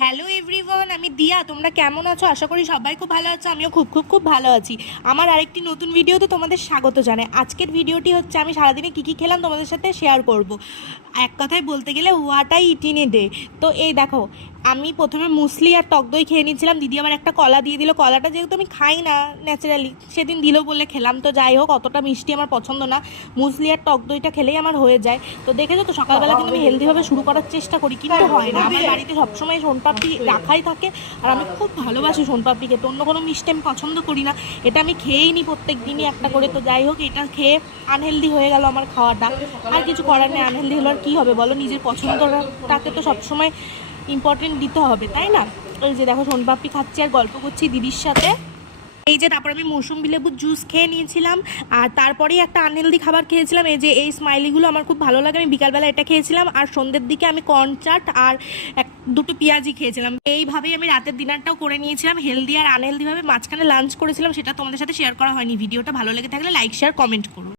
Hello everyone, আমি দিয়া। তোমরা কেমন আছো? আশা করি সবাই খুব ভালো আছো। আমিও খুব খুব খুব ভালো আছি। আমার আরেকটি নতুন ভিডিওতে তোমাদের স্বাগত জানাই। আজকের ভিডিওটি হচ্ছে আমি সারাদিনে কী কী খেলাম তোমাদের সাথে শেয়ার করব। এক কথায় বলতে গেলে what I it in a day. তো এই দেখো, আমি প্রথমে মুসলি আর টক দই খেয়ে নিচ্ছিলাম। দিদি আবার একটা কলা দিয়ে দিল। কলাটা যেহেতু আমি খাই না ন্যাচারালি, সেদিন দিল বলে খেলাম। তো যাই হোক, অতটা মিষ্টি আমার পছন্দ না। মুসলি আর টক দইটা খেলেই আমার হয়ে যায়। তো দেখেছো তো, সকালবেলা কিন্তু আমি হেলদিভাবে শুরু করার চেষ্টা করি, কিন্তু হয় না। আমার বাড়িতে সবসময় সোনপাপড়ি রাখাই থাকে, আর আমি খুব ভালোবাসি সোনপাপড়ি খেতে। অন্য কোনো মিষ্টি আমি পছন্দ করি না। এটা আমি খেয়েই নিই প্রত্যেক দিনই একটা করে। তো যাই হোক, এটা খেয়ে আনহেলদি হয়ে গেল আমার খাওয়াটা। আর কিছু করার নেই, আনহেলদি হলে আর কী হবে বলো? নিজের পছন্দটাকে তো সবসময় ইম্পর্টেন্ট দিতে হবে, তাই না? ওই যে দেখো, সোনপাপড়ি খাচ্ছি আর গল্প করছি দিদির সাথে। এই যে তারপর আমি মৌসুমি লেবুর জুস খেয়ে নিয়েছিলাম, আর তারপরেই একটা আনহেলদি খাবার খেয়েছিলাম। এই যে এই স্মাইলিগুলো আমার খুব ভালো লাগে। আমি বিকালবেলা এটা খেয়েছিলাম, আর সন্ধ্যের দিকে আমি কর্ন চাট আর দুটো পেঁয়াজি খেয়েছিলাম। এইভাবেই আমি রাতের ডিনারটাও করে নিয়েছিলাম, হেলদি আর আনহেলদিভাবে। মাঝখানে লাঞ্চ করেছিলাম, সেটা তোমাদের সাথে শেয়ার করা হয়নি। ভিডিওটা ভালো লেগে থাকলে লাইক, শেয়ার, কমেন্ট করুন।